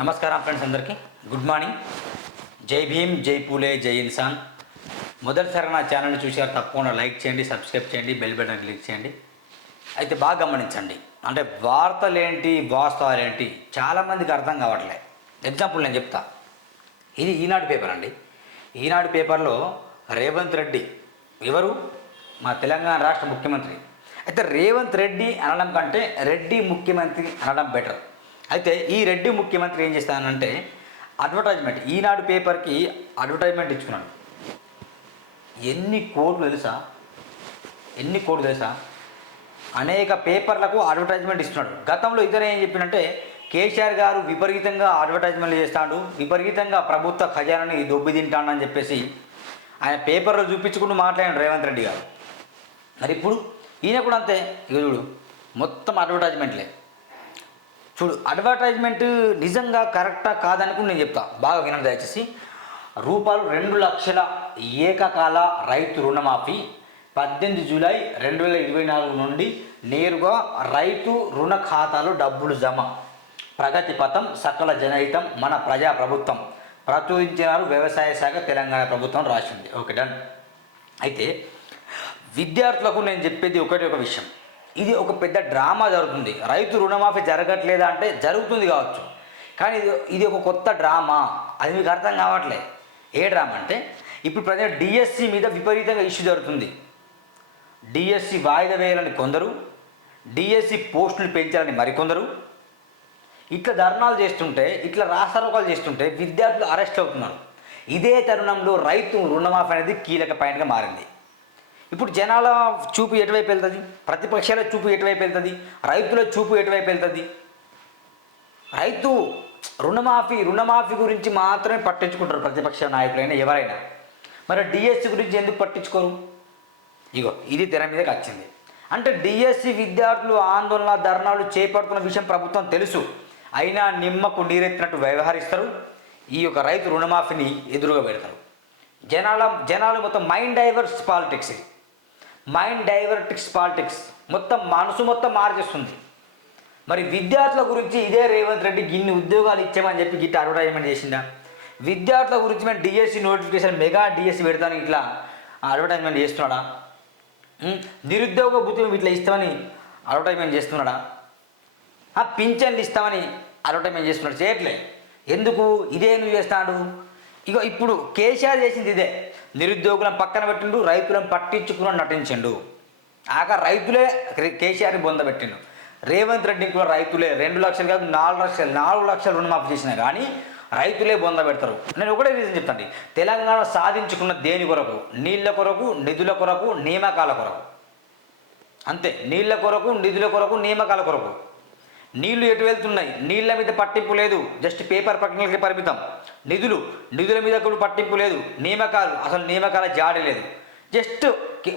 నమస్కారం ఫ్రెండ్స్ అందరికీ. Good morning. జై భీమ్ జై పూలే జై ఇన్సాన్. మొదటిసారి నా ఛానల్ని చూసారు తప్పకుండా లైక్ చేయండి సబ్స్క్రైబ్ చేయండి బెల్ బటన్ క్లిక్ చేయండి. అయితే బాగా గమనించండి. అంటే వార్తలేంటి వాస్తవాలేంటి వాస్తవాలు ఏంటి చాలామందికి అర్థం కావట్లే. ఎగ్జాంపుల్ నేను చెప్తా. ఇది ఈనాడు పేపర్ అండి. ఈనాడు పేపర్లో రేవంత్ రెడ్డి ఎవరు? మా తెలంగాణ రాష్ట్ర ముఖ్యమంత్రి. అయితే రేవంత్ రెడ్డి అనడం కంటే రెడ్డి ముఖ్యమంత్రి అనడం బెటర్. అయితే ఈ రెడ్డి ముఖ్యమంత్రి ఏం చేస్తానంటే అడ్వర్టైజ్మెంట్ ఈనాడు పేపర్కి అడ్వర్టైజ్మెంట్ ఇచ్చుకున్నాడు. ఎన్ని కోట్లు తెలుసా? ఎన్ని కోట్లు తెలుసా? అనేక పేపర్లకు అడ్వర్టైజ్మెంట్ ఇస్తున్నాడు. గతంలో ఇతర ఏం చెప్పినంటే కేసీఆర్ గారు విపరీతంగా అడ్వర్టైజ్మెంట్లు చేస్తాడు విపరీతంగా ప్రభుత్వ ఖజానాని దొబ్బి తింటాడని చెప్పేసి ఆయన పేపర్లో చూపించుకుంటూ మాట్లాడాడు రేవంత్ రెడ్డి గారు. మరి ఇప్పుడు ఈయన కూడా అంతే. ఇక చూడు మొత్తం అడ్వర్టైజ్మెంట్లే చూడు అడ్వర్టైజ్మెంట్ నిజంగా కరెక్టా కాదనుకుని నేను చెప్తా. బాగా వినండి దయచేసి. రూపాయలు రెండు లక్షల ఏకకాల రైతు రుణమాఫీ పద్దెనిమిది జూలై రెండు వేల ఇరవై నాలుగు నుండి నేరుగా రైతు రుణ ఖాతాలో డబ్బులు జమ. ప్రగతి పథం సకల జనహితం మన ప్రజా ప్రభుత్వం ప్రచురించినారు వ్యవసాయ శాఖ తెలంగాణ ప్రభుత్వం రాసింది. Okay done. అయితే విద్యార్థులకు నేను చెప్పేది ఒకటి ఒక విషయం. ఇది ఒక పెద్ద డ్రామా జరుగుతుంది. రైతు రుణమాఫీ జరగట్లేదా అంటే జరుగుతుంది కావచ్చు. కానీ ఇది ఇది ఒక కొత్త డ్రామా. అది మీకు అర్థం కావట్లే. ఏ డ్రామా అంటే ఇప్పుడు ప్రజలు డిఎస్సి మీద విపరీతంగా ఇష్యూ జరుగుతుంది. డిఎస్సి వాయిదా వేయాలని కొందరు డిఎస్సి పోస్టులు పెంచాలని మరికొందరు. ఇట్లా ధర్నాలు చేస్తుంటే ఇట్లా రాస్తారోకాలు చేస్తుంటే విద్యార్థులు అరెస్ట్ అవుతున్నారు. ఇదే తరుణంలో రైతు రుణమాఫీ అనేది కీలక పాయింట్గా మారింది. ఇప్పుడు జనాల చూపు ఎటువైపు వెళ్తుంది? ప్రతిపక్షాల చూపు ఎటువైపు వెళ్తుంది? రైతుల చూపు ఎటువైపు వెళ్తుంది? రైతు రుణమాఫీ రుణమాఫీ గురించి మాత్రమే పట్టించుకుంటారు ప్రతిపక్ష నాయకులైనా ఎవరైనా. మరి డిఎస్సి గురించి ఎందుకు పట్టించుకోరు? ఇగో ఇది తెర మీదకి వచ్చింది. అంటే డిఎస్సి విద్యార్థులు ఆందోళన ధర్నాలు చేపడుతున్న విషయం ప్రభుత్వం తెలుసు. అయినా నిమ్మకు నీరెత్తినట్టు వ్యవహరిస్తారు. ఈ యొక్క రైతు రుణమాఫీని ఎదురుగా పెడతారు. జనాల జనాలు మొత్తం మైండ్ డైవర్స్ పాలిటిక్స్ ఇది. మైండ్ డైవర్టిక్స్ పాలిటిక్స్ మొత్తం మనసు మొత్తం మార్చేస్తుంది. మరి విద్యార్థుల గురించి ఇదే రేవంత్ రెడ్డి గిన్ని ఉద్యోగాలు ఇచ్చామని చెప్పి గిట్ట అడ్వర్టైజ్మెంట్ చేసిందా విద్యార్థుల గురించి మేము డిఎస్సి నోటిఫికేషన్ మెగా డిఎస్సి పెడతాను ఇట్లా అడ్వర్టైజ్మెంట్ చేస్తున్నాడా? నిరుద్యోగ భృతి ఇట్లా ఇస్తామని అడ్వర్టైజ్మెంట్ చేస్తున్నాడా? ఆ పింఛన్లు ఇస్తామని అడ్వర్టైజ్మెంట్ చేస్తున్నాడు. చేయట్లే. ఎందుకు? ఇదే నువ్వు చేస్తాడు? ఇగో ఇప్పుడు కేసీఆర్ చేసింది ఇదే. నిరుద్యోగులను పక్కన పెట్టిండు రైతులను పట్టించుకుని నటించిండు. ఆక రైతులే కేసీఆర్ని బొందబెట్టిండు రేవంత్ రెడ్డి కూడా రైతులే రెండు లక్షలు కాదు నాలుగు లక్షలు నాలుగు లక్షలు రుణమాఫీ చేసినా కానీ రైతులే బొంద పెడతారు. నేను ఒకటే రీజన్ చెప్తాను తెలంగాణ సాధించుకున్న దేని కొరకు? నీళ్ళ కొరకు నిధుల కొరకు నియామకాల కొరకు. అంతే. నీళ్ళ కొరకు నిధుల కొరకు నియామకాల కొరకు. నీళ్ళు ఎటు వెళ్తున్నాయి? నీళ్ళ మీద పట్టింపు లేదు. జస్ట్ పేపర్ ప్రకటనలకి పరిమితం. నిధులు నిధుల మీద కూడా పట్టింపు లేదు. నియామకాలు అసలు నియామకాల జాడి లేదు. జస్ట్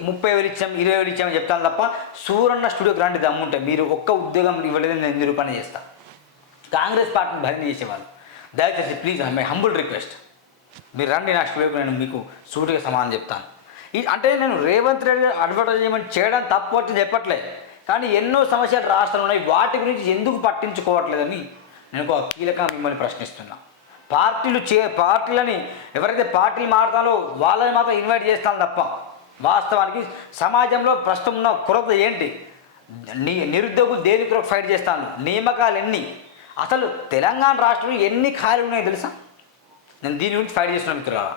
ముప్పై వేలు ఇచ్చాం ఇరవై వేలు ఇచ్చామని చెప్తాను తప్ప సూరన్న స్టూడియో గ్రాంట్ దమ్ముంటే మీరు ఒక్క ఉద్యోగం ఇవ్వలేదని నేను నిరూపణ చేస్తాను కాంగ్రెస్ పార్టీని భజన చేసేవాళ్ళు. దయచేసి ప్లీజ్ మై హంబుల్ రిక్వెస్ట్. మీరు రండి నా స్టూడియోకి నేను మీకు సూటిగా సమాధానం చెప్తాను. అంటే నేను రేవంత్ రెడ్డి అడ్వర్టైజ్మెంట్ చేయడం తప్పు వచ్చి చెప్పట్లేదు కానీ ఎన్నో సమస్యలు రాష్ట్రంలో ఉన్నాయి వాటి గురించి ఎందుకు పట్టించుకోవట్లేదని నేను ఒక కీలకంగా మిమ్మల్ని ప్రశ్నిస్తున్నా. పార్టీలు చే పార్టీలని ఎవరైతే పార్టీలు మారుతారో వాళ్ళని మాత్రం ఇన్వైట్ చేస్తాను తప్ప. వాస్తవానికి సమాజంలో ప్రస్తుతం ఉన్న కొరత ఏంటి? నీ నిరుద్యోగులు దేని కొరకు ఫైట్ చేస్తాను నియామకాలు ఎన్ని? అసలు తెలంగాణ రాష్ట్రంలో ఎన్ని ఖాళీలు ఉన్నాయో తెలుసా? నేను దీని గురించి ఫైట్ చేస్తున్నాను మిత్రులారా.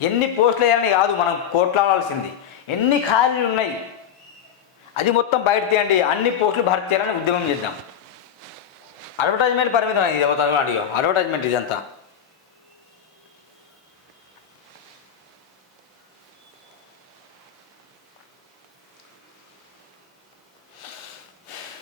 ఎన్ని పోస్టులు వేయాలని కాదు మనం కోట్లాడాల్సింది. ఎన్ని ఖాళీలు ఉన్నాయి? అది మొత్తం బయట తీయండి. అన్ని పోస్టులు భర్తీ చేయాలని ఉద్యమం చేద్దాం. అడ్వర్టైజ్మెంట్ పరిమితం ఇది అవుతాను అడిగా. అడ్వర్టైజ్మెంట్ ఇదంతా.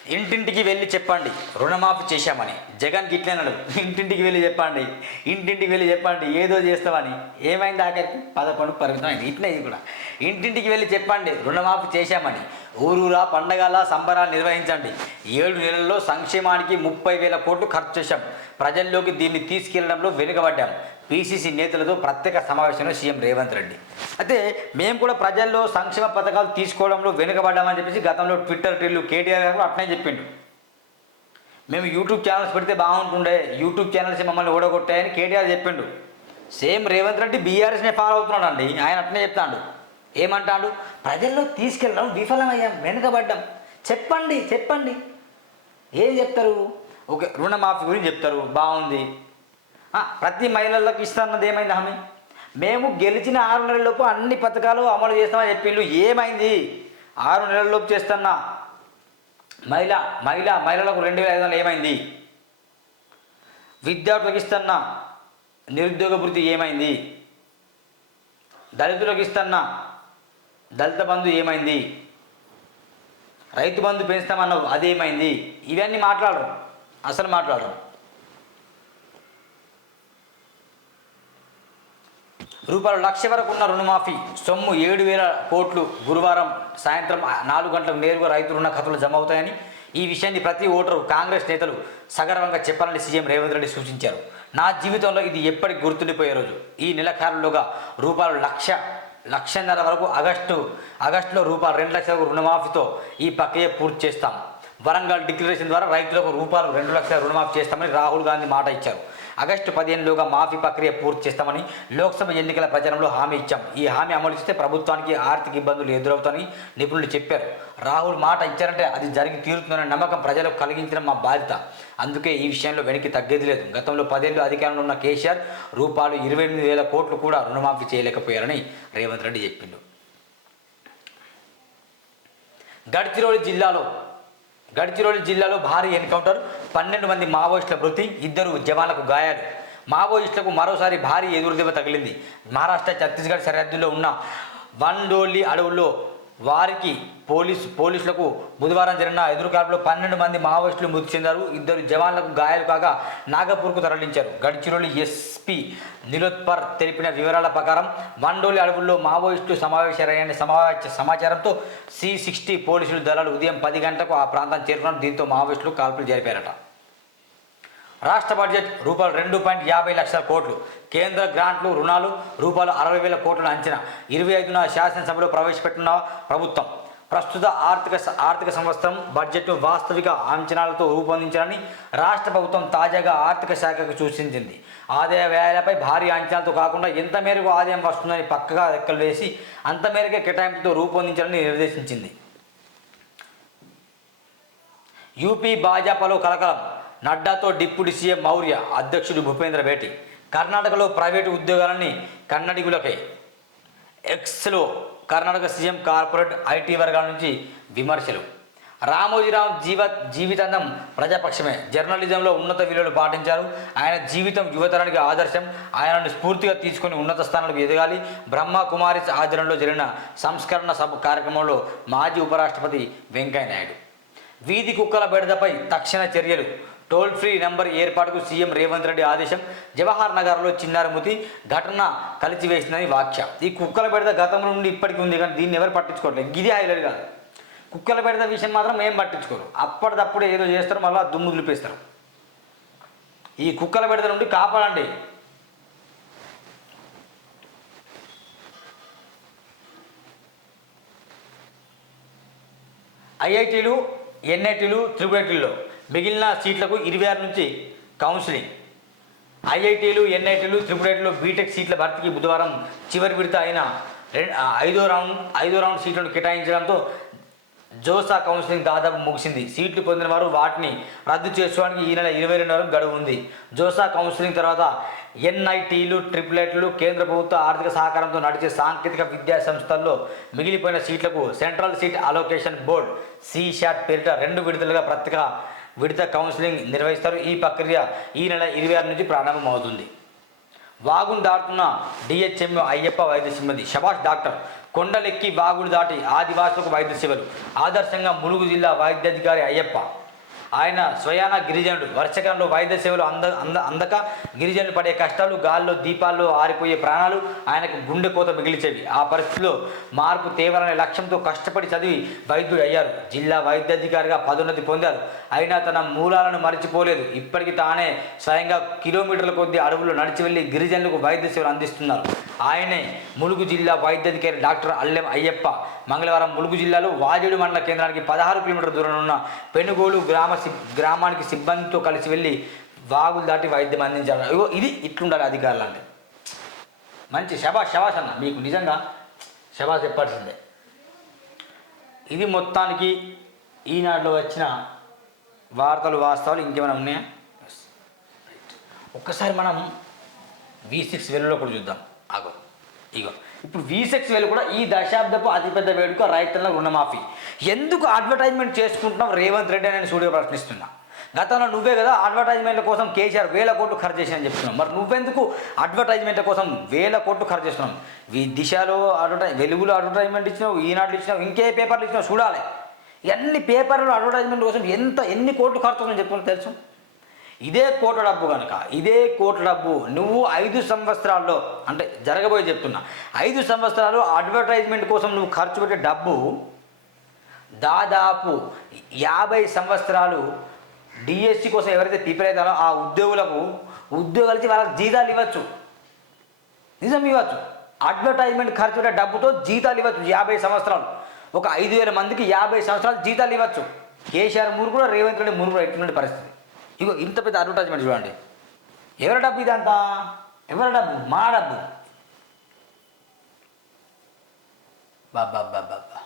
ఇంటింటికి వెళ్ళి చెప్పండి. రుణమాఫీ చేశామని. జగన్ గిట్లేనాడు ఇంటింటికి వెళ్ళి చెప్పండి. ఇంటింటికి వెళ్ళి చెప్పండి. ఏదో చేస్తామని. ఏమైంది ఆఖరికి? పదకొండు పరిమితం అయింది. ఇట్లే ఇది కూడా. ఇంటింటికి వెళ్ళి చెప్పండి. రుణమాఫీ చేశామని. ఊరూరా పండగల సంబరాలు నిర్వహించండి. ఏడు నెలల్లో సంక్షేమానికి ముప్పై వేల కోట్లు ఖర్చు చేశాం. ప్రజల్లోకి దీన్ని తీసుకెళ్ళడంలో వెనుకబడ్డాం. పీసీసీ నేతలతో ప్రత్యేక సమావేశంలో సీఎం రేవంత్ రెడ్డి. అయితే మేము కూడా ప్రజల్లో సంక్షేమ పథకాలు తీసుకోవడంలో వెనుకబడ్డామని చెప్పేసి గతంలో ట్విట్టర్ టీలు కేటీఆర్ గారు కూడా అట్నే చెప్పిండు మేము యూట్యూబ్ ఛానల్స్ పెడితే బాగుంటుండే యూట్యూబ్ ఛానల్స్ మమ్మల్ని ఓడగొట్టాయని కేటీఆర్ చెప్పిండు. సేమ్ రేవంత్ రెడ్డి బీఆర్ఎస్నే ఫాలో అవుతున్నాడు అండి ఆయన అట్నే చెప్తాడు. ఏమంటాడు? ప్రజల్లో తీసుకెళ్ళడం విఫలమయ్యాం వెనుకబడ్డాం. చెప్పండి చెప్పండి. ఏం చెప్తారు? ఓకే రుణమాఫీ గురించి చెప్తారు బాగుంది. ప్రతి మహిళలకు ఇస్తున్నది ఏమైంది హామీ మేము గెలిచిన ఆరు నెలలలోపు అన్ని పథకాలు అమలు చేస్తామని చెప్పిండు ఏమైంది? ఆరు నెలలలోపు చేస్తున్నా మహిళ మహిళ మహిళలకు రెండు వేల ఐదు వందలు ఏమైంది? విద్యార్థులకు ఇస్తున్న నిరుద్యోగ వృత్తి ఏమైంది? దళితులకు ఇస్తున్న దళిత బంధు ఏమైంది? రైతు బంధు పెంచుతామన్నావు అదేమైంది ఇవన్నీ మాట్లాడరు. అసలు మాట్లాడరు. రూపాయలు లక్ష వరకు ఉన్న రుణమాఫీ సొమ్ము ఏడు వేల కోట్లు గురువారం సాయంత్రం నాలుగు గంటలకు నేరుగా రైతు రుణ ఖాతాలు జమ అవుతాయని ఈ విషయాన్ని ప్రతి ఓటరు కాంగ్రెస్ నేతలు సగర్వంగా చెప్పాలని సీఎం రేవంత్ రెడ్డి సూచించారు. నా జీవితంలో ఇది ఎప్పటికి గుర్తుండిపోయే రోజు. ఈ నెలకారులోగా రూపాయలు లక్ష లక్షన్నర వరకు ఆగస్టు ఆగస్టులో రూపాయలు రెండు లక్షల వరకు రుణమాఫీతో ఈ ప్రక్రియ పూర్తి చేస్తాం. వరంగల్ డిక్లరేషన్ ద్వారా రైతులకు రూపాయలు రెండు లక్షల రుణమాఫీ చేస్తామని రాహుల్ గాంధీ మాట ఇచ్చారు. ఆగస్టు పదిహేనులోగా మాఫీ ప్రక్రియ పూర్తి చేస్తామని లోక్సభ ఎన్నికల ప్రచారంలో హామీ ఇచ్చాం. ఈ హామీ అమలు చేస్తే ప్రభుత్వానికి ఆర్థిక ఇబ్బందులు ఎదురవుతాయని నిపుణులు చెప్పారు. రాహుల్ మాట ఇచ్చారంటే అది జరిగి తీరుతుందనే నమ్మకం ప్రజలకు కలిగించడం మా బాధ్యత. అందుకే ఈ విషయంలో వెనక్కి తగ్గేది లేదు. గతంలో పదేళ్ళు అధికారంలో ఉన్న కేసీఆర్ రూపాయలు ఇరవై ఎనిమిది వేల కోట్లు కూడా రుణమాఫీ చేయలేకపోయారని రేవంత్ రెడ్డి చెప్పిండు. గడ్చిరోలి జిల్లాలో గడ్చిరోలి జిల్లాలో భారీ ఎన్కౌంటర్ పన్నెండు మంది మావోయిస్టుల మృతి ఇద్దరు జవాన్లకు గాయాలు. మావోయిస్టులకు మరోసారి భారీ ఎదురుదెబ్బ తగిలింది. మహారాష్ట్ర ఛత్తీస్గఢ్ సరిహద్దులో ఉన్న వన్డోలి అడవుల్లో వారికి పోలీసు పోలీసులకు బుధవారం జరిగిన ఎదురుకాల్పులో పన్నెండు మంది మావోయిస్టులు మృతి చెందారు. ఇద్దరు జవాన్లకు గాయాలు కాగా నాగపూర్కు తరలించారు. గడ్చిరోలి ఎస్పీ నిలోత్పర్ తెలిపిన వివరాల ప్రకారం వండోలి అడవుల్లో మావోయిస్టులు సమావేశమయ్యని సమావేశ సమాచారంతో సి సిక్స్టీ పోలీసులు దళాలు ఉదయం పది గంటలకు ఆ ప్రాంతం చేరుకున్నారు. దీంతో మావోయిస్టులు కాల్పులు జరిపారట. రాష్ట్ర బడ్జెట్ రూపాయలు రెండు పాయింట్ యాభై లక్షల కోట్లు. కేంద్ర గ్రాంట్లు రుణాలు రూపాయలు అరవై వేల కోట్ల అంచనా. ఇరవై ఐదున శాసనసభలో ప్రవేశపెట్టిన ప్రభుత్వం. ప్రస్తుత ఆర్థిక ఆర్థిక సంవత్సరం బడ్జెట్ను వాస్తవిక అంచనాలతో రూపొందించాలని రాష్ట్ర ప్రభుత్వం తాజాగా ఆర్థిక శాఖకు సూచించింది. ఆదాయ వ్యయాలపై భారీ అంచనాలతో కాకుండా ఎంత మేరకు ఆదాయం వస్తుందని పక్కగా లెక్కలు వేసి అంత మేరకే కేటాయింపుతో రూపొందించాలని నిర్దేశించింది. యూపీ భాజపాలో కలకలం. నడ్డాతో డిప్యూటీ సీఎం మౌర్య అధ్యక్షుడు భూపేంద్ర భేటీ. కర్ణాటకలో ప్రైవేటు ఉద్యోగాలని కన్నడిగులకై. ఎక్స్లో కర్ణాటక సీఎం కార్పొరేట్ ఐటీ వర్గాల నుంచి విమర్శలు. రామోజీరావు జీవ జీవితాంతం ప్రజాపక్షమే. జర్నలిజంలో ఉన్నత విలువలు పాటించారు. ఆయన జీవితం యువతరానికి ఆదర్శం. ఆయనను స్ఫూర్తిగా తీసుకొని ఉన్నత స్థానాలకు ఎదగాలి. బ్రహ్మ కుమారి ఆధ్వర్యంలో జరిగిన సంస్కరణ సభ కార్యక్రమంలో మాజీ ఉపరాష్ట్రపతి వెంకయ్యనాయుడు వీధి కుక్కల బెడదపై తక్షణ చర్యలు. టోల్ ఫ్రీ నెంబర్ ఏర్పాటుకు సీఎం రేవంత్ రెడ్డి ఆదేశం జవహర్ నగర్లో చిన్నారమూతి ఘటన కలిసివేసిందని వ్యాఖ్య. ఈ కుక్కల పెడత గతం నుండి ఇప్పటికి ఉంది కానీ దీన్ని ఎవరు పట్టించుకోవట్లేదు. ఇది హైలైట్ కాదు. కుక్కల పెడత విషయం మాత్రం ఏం పట్టించుకోరు. అప్పటిదప్పుడు ఏదో చేస్తారు మళ్ళీ దుమ్ము దులిపేస్తారు. ఈ కుక్కల పెడత నుండి కాపాడండి. ఐఐటీలు ఎన్ఐటీలు త్రిపుల్ మిగిలిన సీట్లకు ఇరవై ఆరు నుంచి కౌన్సిలింగ్. ఐఐటీలు ఎన్ఐటీలు త్రిపురైటీలు బీటెక్ సీట్ల భర్తీకి బుధవారం చివరి విడత అయిన ఐదో రౌండ్ ఐదో రౌండ్ సీట్లను కేటాయించడంతో జోసా కౌన్సిలింగ్ దాదాపు ముగిసింది. సీట్లు పొందిన వారు వాటిని రద్దు చేసుకోవడానికి ఈ నెల ఇరవై రెండు వరకు గడువు ఉంది. జోసా కౌన్సిలింగ్ తర్వాత ఎన్ఐటీలు ట్రిపులెట్లు కేంద్ర ప్రభుత్వ ఆర్థిక సహకారంతో నడిచే సాంకేతిక విద్యా సంస్థల్లో మిగిలిపోయిన సీట్లకు సెంట్రల్ సీట్ అలోకేషన్ బోర్డ్ సీషాట్ పేరిట రెండు విడుదలగా ప్రత్యేక విడత కౌన్సిలింగ్ నిర్వహిస్తారు. ఈ ప్రక్రియ ఈ నెల ఇరవై ఆరు నుంచి ప్రారంభమవుతుంది. వాగును దాటుతున్న డిహెచ్ఎం అయ్యప్ప వైద్య సిబ్బంది శభాష్ డాక్టర్ కొండలెక్కి వాగును దాటి ఆదివాసులకు వైద్య సేవలు. ఆదర్శంగా ములుగు జిల్లా వైద్యాధికారి అయ్యప్ప. ఆయన స్వయాన గిరిజనుడు. వర్షకాలంలో వైద్య సేవలు అంద అంద అందక గిరిజనులు పడే కష్టాలు గాల్లో దీపాల్లో ఆరిపోయే ప్రాణాలు ఆయనకు గుండె కోత మిగిలిచేవి. ఆ పరిస్థితిలో మార్పు తేవాలనే లక్ష్యంతో కష్టపడి చదివి వైద్యుడు అయ్యారు. జిల్లా వైద్యాధికారిగా పదోన్నతి పొందారు. అయినా తన మూలాలను మరచిపోలేదు. ఇప్పటికీ తానే స్వయంగా కిలోమీటర్ల కొద్ది అడవుల్లో నడిచి వెళ్ళి గిరిజనులకు వైద్య సేవలు అందిస్తున్నారు. ఆయనే ములుగు జిల్లా వైద్యాధికారి డాక్టర్ అల్లెం అయ్యప్ప. మంగళవారం ములుగు జిల్లాలో వాజేడు మండల కేంద్రానికి పదహారు కిలోమీటర్ల దూరంలో ఉన్న పెనుగోలు గ్రామ గ్రామానికి సిబ్బందితో కలిసి వెళ్ళి వాగులు దాటి వైద్యం అందించాలన్న ఇగో ఇది ఇట్లుండాలి అధికారులు అంటే. మంచి శబాష్ శబాష్ అన్న మీకు నిజంగా శబాష్ చెప్పాల్సిందే. ఇది మొత్తానికి ఈనాడులో వచ్చిన వార్తలు వాస్తవాలు ఇంకేమైనా ఉన్నాయా? ఒక్కసారి మనం వి సిక్స్ వెలులో కూడా చూద్దాం. ఆగో. ఇగో. ఇప్పుడు వి సిక్స్ వెలు కూడా ఈ దశాబ్దపు అతిపెద్ద వేడుక రైతుల రుణమాఫీ. ఎందుకు అడ్వర్టైజ్మెంట్ చేసుకుంటున్నాం రేవంత్ రెడ్డి అని నేను సూడిగా ప్రశ్నిస్తున్నా. గతంలో నువ్వే కదా అడ్వర్టైజ్మెంట్ల కోసం కేసీఆర్ వేల కోట్లు ఖర్చు చేసి చెప్తున్నావు. మరి నువ్వెందుకు అడ్వర్టైజ్మెంట్ల కోసం వేల కోట్లు ఖర్చు చేస్తున్నావు? ఈ దిశలో అడ్వర్టైజ్ వెలుగులో అడ్వర్టైజ్మెంట్ ఇచ్చినావు ఈనాడు ఇచ్చినావు ఇంకే పేపర్లు ఇచ్చినావు చూడాలి. ఎన్ని పేపర్లు అడ్వర్టైజ్మెంట్ కోసం ఎంత ఎన్ని కోట్లు ఖర్చు అవుతుందని చెప్పుకుని తెలుసు? ఇదే కోట డబ్బు కనుక ఇదే కోట్ల డబ్బు నువ్వు ఐదు సంవత్సరాల్లో అంటే జరగబోయే చెప్తున్నా ఐదు సంవత్సరాలు అడ్వర్టైజ్మెంట్ కోసం నువ్వు ఖర్చు పెట్టే డబ్బు దాదాపు యాభై సంవత్సరాలు డిఎస్సి కోసం ఎవరైతే ప్రిపేర్ అవుతారో ఆ ఉద్యోగులకు ఉద్యోగాలు ఇచ్చి వాళ్ళకి జీతాలు ఇవ్వచ్చు. నిజం ఇవ్వచ్చు. అడ్వర్టైజ్మెంట్ ఖర్చు పెట్టే డబ్బుతో జీతాలు ఇవ్వచ్చు యాభై సంవత్సరాలు. ఒక ఐదు వేల మందికి యాభై సంవత్సరాలు జీతాలు ఇవ్వచ్చు. కేసీఆర్ మూరు కూడా రేవంత్ రెడ్డి మూరు ఎటువంటి పరిస్థితి? ఇగో ఇంత పెద్ద అడ్వర్టైజ్మెంట్ చూడండి. ఎవరి డబ్బు ఇదంతా? ఎవరి డబ్బు? మా డబ్బు. బాబా బాబా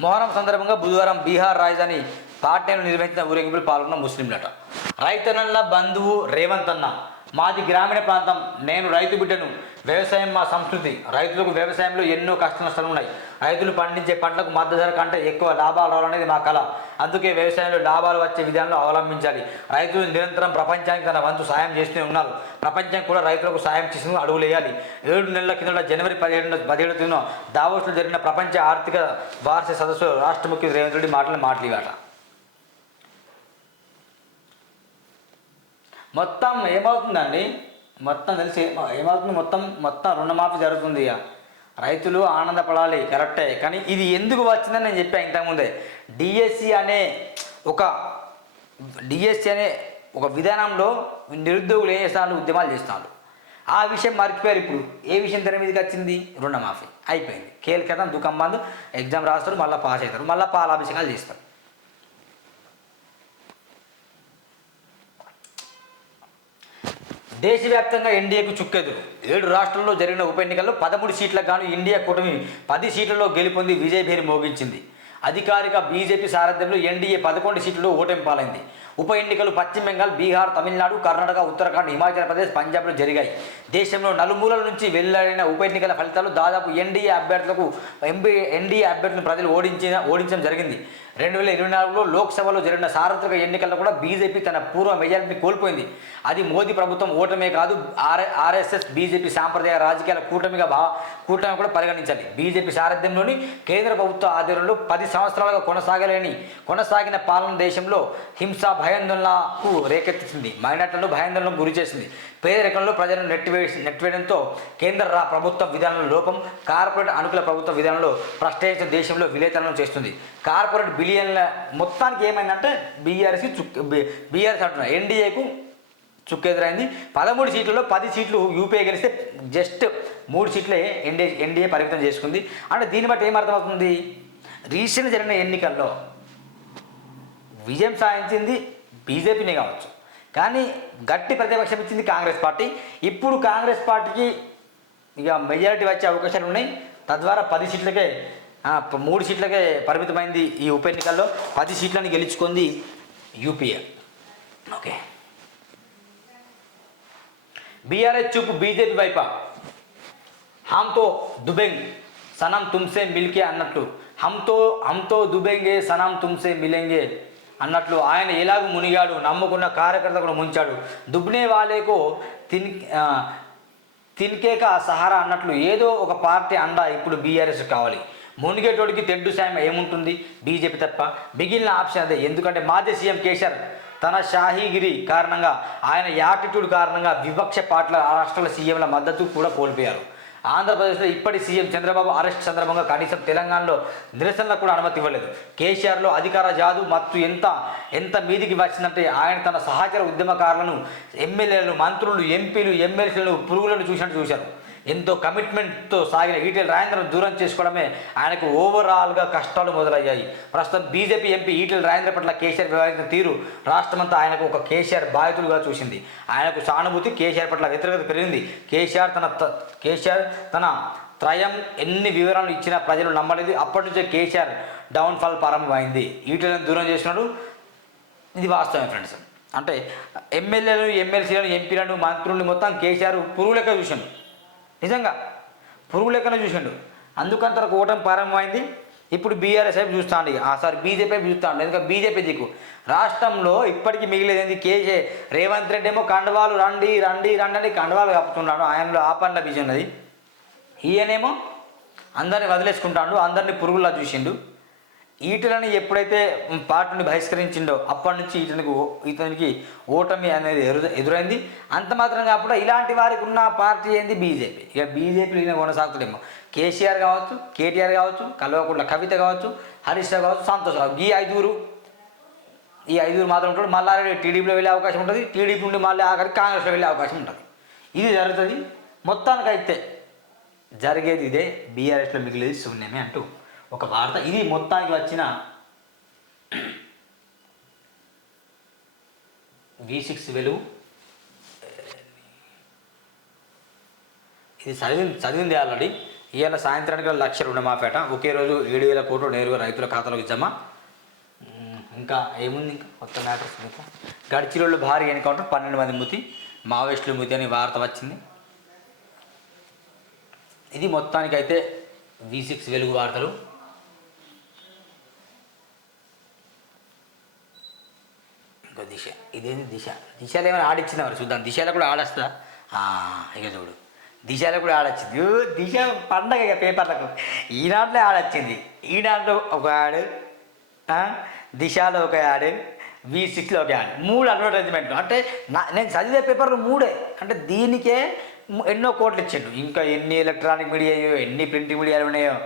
మొహరం సందర్భంగా బుధవారం బీహార్ రాజధాని పాట్యాను నిర్వహించిన ఊరేగింపులు పాల్గొన్న ముస్లింలట. రైతన్నల బంధువు రేవంత్ అన్న మాది గ్రామీణ ప్రాంతం. నేను రైతు బిడ్డను. వ్యవసాయం మా సంస్కృతి. రైతులకు వ్యవసాయంలో ఎన్నో కష్ట నష్టాలు ఉన్నాయి. రైతులు పండించే పంటలకు మద్దతు ధర కంటే ఎక్కువ లాభాలు రావాలనేది మా కళ. అందుకే వ్యవసాయంలో లాభాలు వచ్చే విధానంలో అవలంబించాలి. రైతులు నిరంతరం ప్రపంచానికి తన వంతు సాయం చేస్తూనే ఉన్నారు. ప్రపంచం కూడా రైతులకు సాయం చేసిన అడుగులు వేయాలి ఏడు నెలల కింద జనవరి పదిహేడు పదిహేడు తేదీన దావోస్లో జరిగిన ప్రపంచ ఆర్థిక వార్షిక సదస్సు రాష్ట్ర ముఖ్యమంత్రి రేవంత్ రెడ్డి మాటలు మాట్లాడాట. మొత్తం ఏమవుతుందండి? మొత్తం తెలిసి ఏమవుతుంది మొత్తం మొత్తం రుణమాఫీ జరుగుతుంది ఇక. రైతులు ఆనందపడాలి కరెక్టే. కానీ ఇది ఎందుకు వచ్చిందని నేను చెప్పాను ఇంతకుముందే. డిఎస్సి అనే ఒక డిఎస్సి అనే ఒక విధానంలో నిరుద్యోగులు ఏం చేస్తున్నారు? ఉద్యమాలు చేస్తున్నారు. ఆ విషయం మర్చిపోయారు ఇప్పుడు. ఏ విషయం తెర మీదకి వచ్చింది? రుణమాఫీ. అయిపోయింది. కేల్కతం దుఃఖం బంధు. ఎగ్జామ్ రాస్తారు మళ్ళీ పాస్ అవుతారు. మళ్ళీ పాలాభిషేకాలు చేస్తారు. దేశవ్యాప్తంగా ఎన్డీఏకు చుక్కెదురు. ఏడు రాష్ట్రాల్లో జరిగిన ఉప ఎన్నికల్లో పదమూడు సీట్లకు గాను ఇండియా కూటమి పది సీట్లలో గెలుపొంది విజయభేరి మోగించింది. అధికారిక బీజేపీ సారథ్యంలో ఎన్డీఏ పదకొండు సీట్లలో ఓటమి పాలైంది. ఉప ఎన్నికలు పశ్చిమ బెంగాల్ బీహార్ తమిళనాడు కర్ణాటక ఉత్తరాఖండ్ హిమాచల్ ప్రదేశ్ పంజాబ్లో జరిగాయి. దేశంలో నలుమూలల నుంచి వెల్లడైన ఉప ఎన్నికల ఫలితాలు దాదాపు ఎన్డీఏ అభ్యర్థులకు ఎంపీ ఎన్డీఏ అభ్యర్థులను ప్రజలు ఓడించిన ఓడించడం జరిగింది. రెండు వేల ఇరవై నాలుగులో లోక్సభలో జరిగిన సార్వత్రిక ఎన్నికల్లో కూడా బీజేపీ తన పూర్వ మెజారిటీని కోల్పోయింది. అది మోదీ ప్రభుత్వం ఓటమే కాదు ఆర్ఎ ఆర్ఎస్ఎస్ బీజేపీ సాంప్రదాయ రాజకీయాల కూటమిగా బా కూటమి కూడా పరిగణించాలి. బీజేపీ సారథ్యంలోని కేంద్ర ప్రభుత్వ ఆధ్వర్యంలో పది సంవత్సరాలుగా కొనసాగలేని కొనసాగిన పాలన దేశంలో హింస భయాందోళనకు రేకెత్తింది. మైనార్టీలను భయాందోళనకు గురి చేసింది పేదరికంలో ప్రజలను నెట్టివేసి నెట్టివేయడంతో కేంద్ర రా ప్రభుత్వ విధానంలో లోపం కార్పొరేట్ అనుకూల ప్రభుత్వ విధానంలో ప్రశ్నించిన దేశంలో విలేతనం చేస్తుంది. కార్పొరేట్ బిలియన్ల మొత్తానికి ఏమైందంటే బీఆర్ఎస్కి చుక్ బీఆర్ఎస్ అంటున్నారు ఎన్డీఏకు చుక్కెదురైంది. పదమూడు సీట్లలో పది సీట్లు యూపీఏ గెలిస్తే జస్ట్ మూడు సీట్లే ఎన్డీఏ ఎన్డీఏ పరిమితం చేసుకుంది. అంటే దీన్ని బట్టి ఏమర్థమవుతుంది? రీసెంట్ జరిగిన ఎన్నికల్లో విజయం సాధించింది బీజేపీనే కావచ్చు. కానీ గట్టి ప్రతిపక్షం ఇచ్చింది కాంగ్రెస్ పార్టీ. ఇప్పుడు కాంగ్రెస్ పార్టీకి ఇక మెజారిటీ వచ్చే అవకాశాలు ఉన్నాయి. తద్వారా పది సీట్లకే మూడు సీట్లకే పరిమితమైంది ఈ ఉప ఎన్నికల్లో. పది సీట్లను గెలుచుకుంది యూపీఏ. ఓకే. బీఆర్ఎస్ చూపు బీజేపీ వైపా? హమ్తో దుబెంగ్ సనం తుమ్సే మిల్కే అన్నట్లు. హమ్తో హమ్తో దుబెంగే సనం తుమ్సే మిలెంగే. అన్నట్లు ఆయన ఎలాగూ మునిగాడు నమ్ముకున్న కార్యకర్త కూడా ముంచాడు. దుబ్నే వాలేకో తిన్ తినికేక తిన్కేక సహారా అన్నట్లు ఏదో ఒక పార్టీ అండ ఇప్పుడు బీఆర్ఎస్ కావాలి. మునిగేటోడికి తెడ్డు సాయం ఏముంటుంది? బీజేపీ తప్ప. మిగిలిన ఆప్షన్ అదే. ఎందుకంటే మాజీ సీఎం కేసీఆర్ తన షాహీగిరి కారణంగా ఆయన యాటిట్యూడ్ కారణంగా వివక్ష పార్టీల రాష్ట్రాల సీఎంల మద్దతు కూడా కోల్పోయారు. ఆంధ్రప్రదేశ్లో ఇప్పటి సీఎం చంద్రబాబు అరెస్ట్ సందర్భంగా కనీసం తెలంగాణలో నిరసనలకు కూడా అనుమతి ఇవ్వలేదు. కేసీఆర్లో అధికార జాదు మత్తు ఎంత ఎంత మీదికి వచ్చిందంటే ఆయన తన సహచర ఉద్యమకారులను ఎమ్మెల్యేలు మంత్రులు ఎంపీలు ఎమ్మెల్సీలను పురుగులను చూసినట్టు చూశారు. ఎంతో కమిట్మెంట్తో సాగిన ఈటెల రాజేంద్రను దూరం చేసుకోవడమే ఆయనకు ఓవరాల్గా కష్టాలు మొదలయ్యాయి. ప్రస్తుతం బీజేపీ ఎంపీ ఈటెల రాజేంద్ర పట్ల కేసీఆర్ వ్యవహరించిన తీరు రాష్ట్రమంతా ఆయనకు ఒక కేసీఆర్ బాధితులుగా చూసింది. ఆయనకు సానుభూతి కేసీఆర్ పట్ల వ్యతిరేకత పెరిగింది. కేసీఆర్ తన కేసీఆర్ తన త్రయం ఎన్ని వివరాలు ఇచ్చినా ప్రజలు నమ్మలేదు. అప్పటి నుంచే కేసీఆర్ డౌన్ఫాల్ ప్రారంభమైంది. ఈటెలను దూరం చేసినాడు ఇది వాస్తవం ఫ్రెండ్స్. అంటే ఎమ్మెల్యేలు ఎమ్మెల్సీలను ఎంపీలను మంత్రులను మొత్తం కేసీఆర్ పురుగు చూసాడు. నిజంగా పురుగు లెక్కన చూసిండు. అందుకని తనకు ఓటమి ప్రారంభమైంది. ఇప్పుడు బీఆర్ఎస్ వైపు చూస్తాండి ఆ సారీ బీజేపీ వైపు చూస్తాండి. ఎందుకంటే బీజేపీ దిక్కు. రాష్ట్రంలో ఇప్పటికీ మిగిలేదు ఏంది? కేసీ రేవంత్ రెడ్డి ఏమో కండవాలు రండి రండి రండి అని కండవాలు కప్పుతున్నాడు. ఆయనలో ఆ పనుల బిజీ ఉన్నది. ఈయనేమో అందరిని వదిలేసుకుంటాడు. అందరినీ పురుగులా చూసిండు. ఈటలను ఎప్పుడైతే పార్టీని బహిష్కరించిండో అప్పటి నుంచి ఇతనికి ఓ- ఇతనికి ఓటమి అనేది ఎదురు ఎదురైంది. అంత మాత్రం కాకుండా ఇలాంటి వారికి ఉన్న పార్టీ ఏంది? బీజేపీ. ఇక బీజేపీ ఈయన కొనసాగుతుందేమో కేసీఆర్ కావచ్చు కేటీఆర్ కావచ్చు కల్వకుంట్ల కవిత కావచ్చు హరీష్ రావు కావచ్చు సంతోష్ రావు. ఈ ఐదుగురు ఈ ఐదుగురు మాత్రం ఉంటాడు మళ్ళీ టీడీపీలో వెళ్ళే అవకాశం ఉంటుంది. టీడీపీ నుండి మళ్ళీ ఆఖరి కాంగ్రెస్లో వెళ్ళే అవకాశం ఉంటుంది. ఇది జరుగుతుంది. మొత్తానికైతే జరిగేది ఇదే. బీఆర్ఎస్లో మిగిలేది శూన్యమే అంటూ ఒక వార్త. ఇది మొత్తానికి వచ్చిన వి సిక్స్ వెలుగు. ఇది చదివింది చదివింది ఆల్రెడీ ఇవాళ సాయంత్రానికి లక్ష రుణమాపేట ఒకే రోజు ఏడు వేల కోట్లు నేరుగా రైతుల ఖాతాలోకి జమ. ఇంకా ఏముంది ఇంకా? కొత్త మ్యాటర్స్ ఇంకా. గడిచిరోళ్ళు భారీ ఎన్కౌంటర్ పన్నెండు మంది మృతి. మావోయిస్టులు మృతి అనే వార్త వచ్చింది. ఇది మొత్తానికైతే వి సిక్స్ వెలుగు వార్తలు. ఇంకో దిశ. ఇదేంది దిశ? దిశలో ఏమైనా ఆడిచ్చిందా మరి? చూద్దాం. దిశలో కూడా ఆడొస్తుందా? ఇక చూడు. దిశలో కూడా ఆడొచ్చింది. దిశ పండగ ఇక పేపర్లకు. ఈనాడులో ఆడొచ్చింది. ఈనాడులో ఒక యాడ్ దిశలో ఒక యాడ్ వి సిక్స్లో ఒక యాడ్ మూడు అడ్వర్టైజ్మెంట్లు. అంటే నా నేను చదివే పేపర్లు మూడే. అంటే దీనికే ఎన్నో కోట్లు ఇచ్చిండు ఇంకా ఎన్ని ఎలక్ట్రానిక్ మీడియా ఎన్ని ప్రింట్ మీడియాలు ఉన్నాయో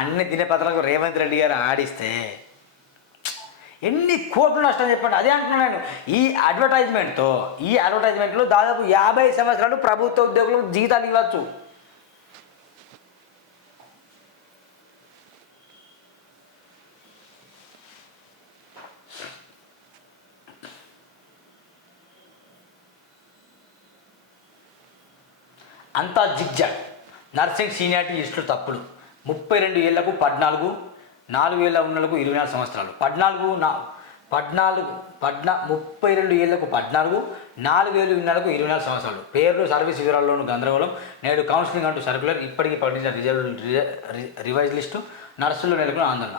అన్ని దినపత్రాలకు రేవంత్ రెడ్డి గారు ఆడిస్తే ఎన్ని కోట్లు నష్టం చెప్పండి. అదే అంటున్నాను ఈ అడ్వర్టైజ్మెంట్తో ఈ అడ్వర్టైజ్మెంట్లో దాదాపు యాభై సంవత్సరాలు ప్రభుత్వ ఉద్యోగులకు జీతాలు ఇవ్వచ్చు. అంతా జిగ్జాగ్. నర్సింగ్ సీనియారిటీ లిస్టులు తప్పులు. ముప్పై రెండు ఏళ్ళకు పద్నాలుగు నాలుగు వేల ఉన్నలకు ఇరవై నాలుగు సంవత్సరాలు. పద్నాలుగు నా పద్నాలుగు పద్నా ముప్పై రెండు ఏళ్ళకు పద్నాలుగు నాలుగు వేలు ఉన్నలకు ఇరవై నాలుగు సంవత్సరాలు. పేర్లు సర్వీస్ వివరాల్లోనూ గందరగోళం. నేడు కౌన్సిలింగ్ అంటూ సర్క్యులర్ ఇప్పటికీ ప్రకటించిన రిజర్వ్ రివైజ్ లిస్టు నర్సులు నెలకొన్న ఆందోళన.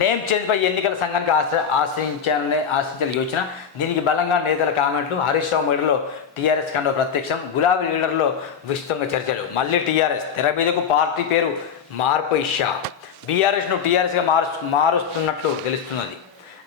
నేమ్ చేంజ్పై ఎన్నికల సంఘానికి ఆశ్ర ఆశ్రయించాలనే ఆశ్రయించిన యోచన దీనికి బలంగా నేతల కామెంట్లు హరీష్ రావు మెడలో టీఆర్ఎస్ కండో ప్రత్యక్షం గులాబీ లీడర్లో విస్తృతంగా చర్చలు. మళ్ళీ టీఆర్ఎస్ తెర మీదకు పార్టీ పేరు మార్పు ఇషా బీఆర్ఎస్ను టీఆర్ఎస్గా మారు మారుస్తున్నట్లు తెలుస్తున్నది.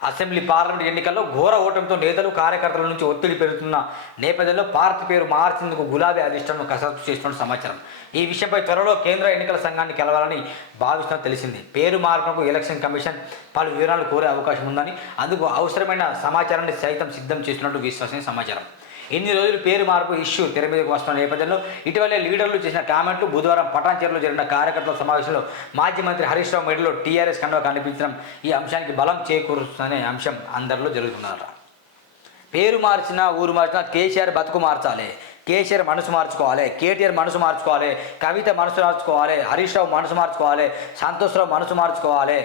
అసెంబ్లీ పార్లమెంట్ ఎన్నికల్లో ఘోర ఓటమితో నేతలు కార్యకర్తల నుంచి ఒత్తిడి పెరుగుతున్న నేపథ్యంలో పార్టీ పేరు మార్చేందుకు గులాబీ అధిష్టానం కసరత్తు చేస్తున్న సమాచారం. ఈ విషయంపై త్వరలో కేంద్ర ఎన్నికల సంఘాన్ని కలవాలని భావిస్తున్నట్టు తెలిసింది. పేరు మార్పునకు ఎలక్షన్ కమిషన్ పలు వివరాలు కోరే అవకాశం ఉందని అందుకు అవసరమైన సమాచారాన్ని సైతం సిద్ధం చేస్తున్నట్టు విశ్వసనీయ సమాచారం. ఇన్ని రోజులు పేరు మార్పు ఇష్యూ తెర మీదకు వస్తున్న నేపథ్యంలో ఇటీవలే లీడర్లు చేసిన కామెంట్లు బుధవారం పటాన్చేరులో జరిగిన కార్యకర్తల సమావేశంలో మాజీ మంత్రి హరీష్ రావు మెడలో టీఆర్ఎస్ కండువా కనిపించడం ఈ అంశానికి బలం చేకూరుస్తుందనే అంశం అందరిలో జరుగుతున్నారు పేరు మార్చినా ఊరు మార్చినా కేసీఆర్ బతుకు మార్చాలి. కేసీఆర్ మనసు మార్చుకోవాలి. కేటీఆర్ మనసు మార్చుకోవాలి. కవిత మనసు మార్చుకోవాలి. హరీష్ రావు మనసు మార్చుకోవాలి. సంతోష్రావు మనసు మార్చుకోవాలి.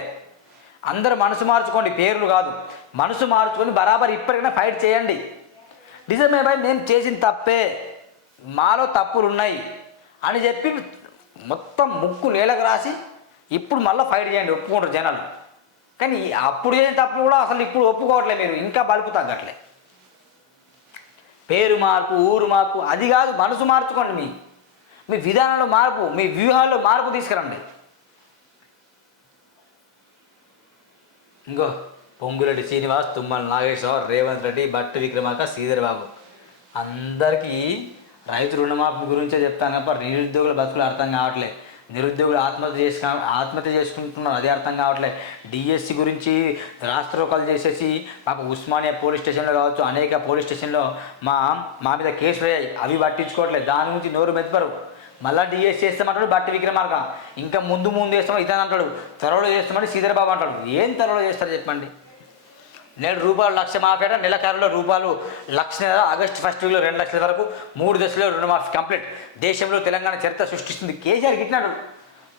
అందరూ మనసు మార్చుకోండి పేర్లు కాదు. మనసు మార్చుకొని బరాబర్ ఇప్పటికైనా ఫైట్ చేయండి. నిజమే భాయ్ నేను చేసిన తప్పే. మాలో తప్పులు ఉన్నాయి అని చెప్పి మొత్తం ముక్కు నేలకు రాసి ఇప్పుడు మళ్ళీ ఫైట్ చేయండి ఒప్పుకుంటారు జనాలు. కానీ అప్పుడు చేసిన తప్పులు కూడా అసలు ఇప్పుడు ఒప్పుకోవట్లే మీరు ఇంకా బలుపు తగ్గట్లే. పేరు మార్పు ఊరు మార్పు అది కాదు మనసు మార్చుకోండి మీ. మీ విధానంలో మార్పు మీ వ్యూహాల్లో మార్పు తీసుకురండి. ఇంకో. పొంగురెడ్డి శ్రీనివాస్ తుమ్మల నాగేశ్వరరావు రేవంత్ రెడ్డి భట్టి విక్రమార్క శ్రీధర్ బాబు. అందరికీ రైతు రుణమాఫీ గురించే చెప్తాను తప్ప నిరుద్యోగుల బతుకులు అర్థం కావట్లే. నిరుద్యోగులు ఆత్మహత్య చేసుకు ఆత్మహత్య చేసుకుంటున్నారు అదే అర్థం కావట్లే. డిఎస్సి గురించి రాష్ట్రోకాలు చేసేసి మాకు ఉస్మానియా పోలీస్ స్టేషన్లో కావచ్చు అనేక పోలీస్ స్టేషన్లో మా మా మీద కేసులు అయ్యాయి అవి పట్టించుకోవట్లేదు దాని గురించి నోరు మెత్తపరు మళ్ళీ డిఎస్సి చేస్తామంటాడు బట్టి విక్రమార్క. ఇంకా ముందు ముందు చేస్తామో ఇతను అంటాడు. త్వరలో చేస్తామని శ్రీధర్ బాబు అంటాడు. ఏం త్వరలో చేస్తారు చెప్పండి. నేడు రూపాయలు లక్ష మాఫీ నెలకారులో రూపాయలు లక్ష నెల ఆగస్టు ఫస్ట్ వీక్లో రెండు లక్షల వరకు మూడు దశలో రుణమాఫీ కంప్లీట్. దేశంలో తెలంగాణ చరిత్ర సృష్టిస్తుంది. కేసీఆర్ గిట్టినాడు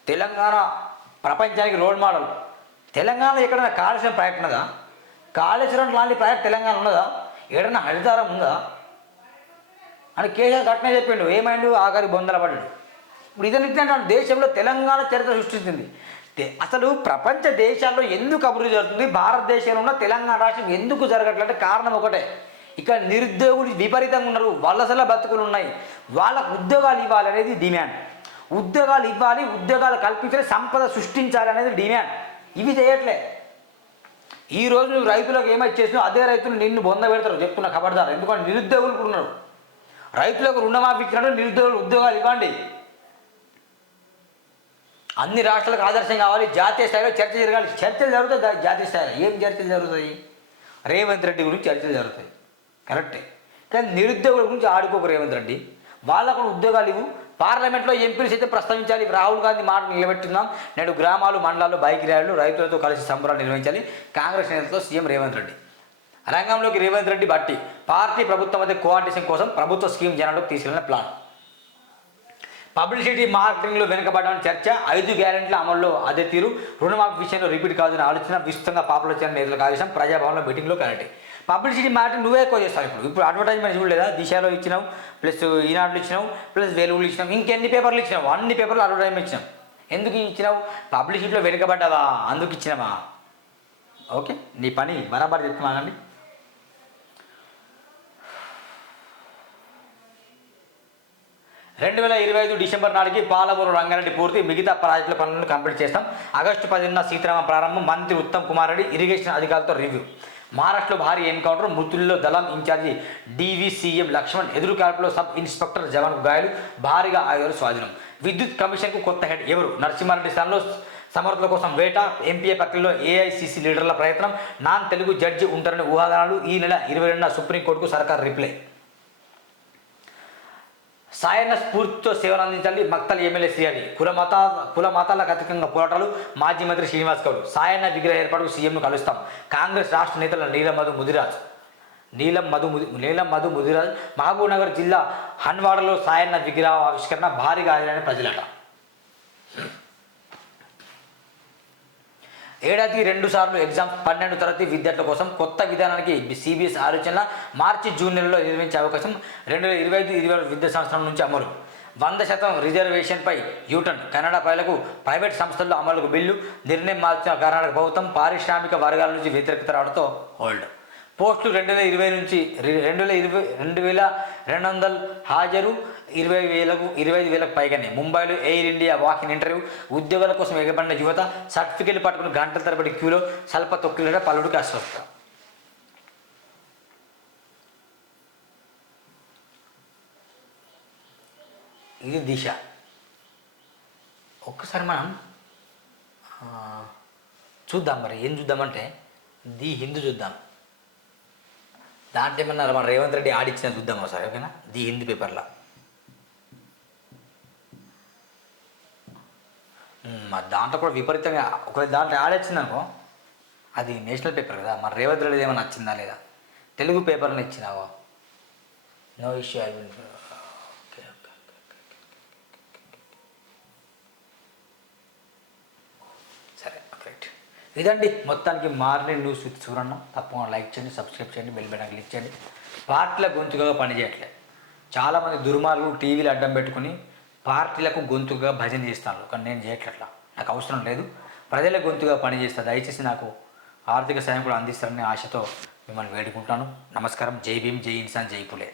తెలంగాణ ప్రపంచానికి రోల్ మోడల్. తెలంగాణ ఎక్కడైనా కాళేశ్వరం ప్రాజెక్ట్ ఉన్నదా? కాళేశ్వరం లాంటి ప్రాజెక్ట్ తెలంగాణ ఉన్నదా? ఎక్కడైనా హరిదారం ఉందా? అని కేసీఆర్ ఘటన చెప్పిండు. ఏమైండు? ఆఖరి బొందల పడ్డాడు. ఇప్పుడు ఇదే అంటాడు దేశంలో తెలంగాణ చరిత్ర సృష్టించింది అసలు ప్రపంచ దేశాల్లో ఎందుకు అభివృద్ధి జరుగుతుంది? భారతదేశంలో ఉన్న తెలంగాణ రాష్ట్రం ఎందుకు జరగట్లంటే కారణం ఒకటే. ఇక్కడ నిరుద్యోగులు విపరీతంగా ఉన్నారు. వలసల బతుకులు ఉన్నాయి. వాళ్ళకు ఉద్యోగాలు ఇవ్వాలి అనేది డిమాండ్. ఉద్యోగాలు ఇవ్వాలి ఉద్యోగాలు కల్పించాలి సంపద సృష్టించాలి అనేది డిమాండ్. ఇవి చేయట్లే. ఈ రోజు నువ్వు రైతులకు ఏమైతే చేసినా అదే రైతులు నిన్ను బొంద పెడతారు చెప్తున్నా ఖబర్దారు ఎందుకంటే నిరుద్యోగులు ఉన్నారు. రైతులకు రుణమాఫీ ఇచ్చినట్టు నిరుద్యోగులు ఉద్యోగాలు ఇవ్వండి. అన్ని రాష్ట్రాలకు ఆదర్శం కావాలి జాతీయ స్థాయిలో చర్చ జరగాలి. చర్చలు జరుగుతాయి జాతీయ స్థాయిలో. ఏం చర్చలు జరుగుతాయి? రేవంత్ రెడ్డి గురించి చర్చలు జరుగుతాయి. కరెక్టే. కానీ నిరుద్యోగుల గురించి ఆడుకోకు రేవంత్ రెడ్డి. వాళ్ళకు కూడా ఉద్యోగాలు ఇవ్వు. పార్లమెంట్లో ఎంపీలు అయితే ప్రస్తావించాలి. రాహుల్ గాంధీ మాట నిలబెట్టుకుందాం నేడు గ్రామాలు మండలాలు బైక్ ర్యాలీలు రైతులతో కలిసి సంబరాలు నిర్వహించాలి. కాంగ్రెస్ నేతలతో సీఎం రేవంత్ రెడ్డి. రంగంలోకి రేవంత్ రెడ్డి బట్టి పార్టీ ప్రభుత్వం మధ్య కోఆర్డినేషన్ కోసం ప్రభుత్వ స్కీమ్ జనాలకు తీసుకెళ్ళిన ప్లాన్. పబ్లిసిటీ మార్కెటింగ్లో వెనుకబడడం చర్చ ఐదు గ్యారెంట్ల అమల్లో అదే తీరు. రుణమాఫీ విషయంలో రిపీట్ కాదని ఆలోచన విస్తృతంగా పాపులర్ చేయడం నేతలకు ఆదేశం ప్రజాభవన్లో మీటింగ్లో క్లారిటీ పబ్లిసిటీ మార్కెటింగ్ నువ్వే ఎక్కువ చేస్తావు ఇప్పుడు. ఇప్పుడు అడ్వర్టైజ్మెంట్ చూడలేదా? దిశలో ఇచ్చినావు ప్లస్ ఈనాడులు ఇచ్చినావు ప్లస్ వెలుగులు ఇచ్చినావు ఇంకెన్ని పేపర్లు ఇచ్చినావు? అన్ని పేపర్లు అడ్వర్టైజ్మెంట్ ఇచ్చినావు. ఎందుకు ఇచ్చినావు? పబ్లిసిటీలో వెనుకబడ్డావా? అందుకు ఇచ్చినావా? ఓకే నీ పని బరాబర్ చెప్తున్నానండి రెండు వేల ఇరవై ఐదు డిసెంబర్ నాటికి పాలమూరు రంగారెడ్డి పూర్తి మిగతా ప్రాజెక్టుల పనులను కంప్లీట్ చేస్తాం. ఆగస్టు పదిహేనున సీతారామ ప్రారంభం మంత్రి ఉత్తమ్ కుమార్ రెడ్డి ఇరిగేషన్ అధికారులతో రివ్యూ. మహారాష్ట్రలో భారీ ఎన్కౌంటర్ మృతుల్లో దళం ఇన్ఛార్జి డీవీసీఎం లక్ష్మణ్ ఎదురు కాల్పులో సబ్ ఇన్స్పెక్టర్ జవాన్ గాయాలు భారీగా ఆయుధాలు స్వాధీనం. విద్యుత్ కమిషన్కు కొత్త హెడ్ ఎవరు? నరసింహారెడ్డి స్థానంలో సమర్థుల కోసం వేట ఎంపీఏ ప్రక్రియలో ఏఐసిసి లీడర్ల ప్రయత్నం నాన్ తెలుగు జడ్జి ఉంటారని ఊహాగానాలు ఈ నెల ఇరవై రెండున సుప్రీంకోర్టుకు సర్కార్ రిప్లై. సాయన్న స్ఫూర్తితో సేవలు అందించాలి. భక్తలు ఎమ్మెల్యే శ్రీహరి. కుల మత కుల మతాలకు అతీతంగా పోరాటాలు మాజీ మంత్రి శ్రీనివాస్ గౌడ్. సాయన్న విగ్రహ ఏర్పాటుకు సీఎంను కలుస్తాం. కాంగ్రెస్ రాష్ట్ర నేతల నీలం మధు ముదిరాజ్. నీలం మధు ముది నీలం మధు ముదిరాజ్ మహబూబ్నగర్ జిల్లా హన్వాడలో సాయన్న విగ్రహ ఆవిష్కరణ భారీగా హాజరైన ప్రజలట. ఏడాదికి రెండు సార్లు ఎగ్జామ్ పన్నెండు తరగతి విద్యార్థుల కోసం కొత్త విధానానికి సిబిఎస్ ఆలోచన మార్చి జూన్ నెలలో నిర్వహించే అవకాశం రెండు వేల ఇరవై ఐదు ఇరవై విద్యా సంవత్సరం నుంచి అమలు. వంద శాతం రిజర్వేషన్పై యూటర్న్ కన్నడ పైలకు ప్రైవేట్ సంస్థల్లో అమలుకు బిల్లు నిర్ణయం మార్చిన కర్ణాటక ప్రభుత్వం పారిశ్రామిక వర్గాల నుంచి వ్యతిరేకత రావడంతో హోల్డ్. పోస్టులు రెండు వేల ఇరవై నుంచి రెండు వేల ఇరవై రెండు వేల రెండు వందల హాజరు ఇరవై వేలకు ఇరవై ఐదు వేలకు పైగానే ముంబైలో ఎయిర్ ఇండియా వాకిన్ ఇంటర్వ్యూ ఉద్యోగాల కోసం ఎగబడిన యువత సర్టిఫికెట్లు పట్టుకుని గంటల తరబడి క్యూలో స్వల్ప తొక్కిలట పలుడికి అస్వస్థ ఇది దిశ. ఒక్కసారి మనం చూద్దాం మరి ఏం చూద్దామంటే ది హిందూ చూద్దాం. దాంట్లో ఏమన్నారు మన రేవంత్ రెడ్డి ఆడిచ్చిన చూద్దాం ఒకసారి ఓకేనా? ది హిందూ పేపర్లో. మరి దాంట్లో కూడా విపరీతంగా ఒకవేళ దాంట్లో ఆడొచ్చింది అనుకో అది నేషనల్ పేపర్ కదా మరి రేవంత్ రెడ్డి ఏమైనా నచ్చిందా లేదా? తెలుగు పేపర్ని ఇచ్చినావో? No issue I will okay okay సరే రైట్ ఇదండి మొత్తానికి మార్నింగ్ న్యూస్ విత్ సూరన్న తప్పకుండా లైక్ చేయండి సబ్స్క్రైబ్ చేయండి బెల్ బటన్ క్లిక్ చేయండి. పార్టీల గొంతుగా పనిచేయట్లే. చాలామంది దుర్మార్గులు టీవీలు అడ్డం పెట్టుకుని పార్టీలకు గొంతుగా భజన చేస్తాను. కానీ నేను చేయట్లట్లా. నాకు అవసరం లేదు. ప్రజల గొంతుగా పనిచేస్తా దయచేసి నాకు ఆర్థిక సాయం కూడా అందిస్తారని ఆశతో మిమ్మల్ని వేడుకుంటాను. నమస్కారం. జై భీమ్ జై ఇన్సాన్ జై పులే.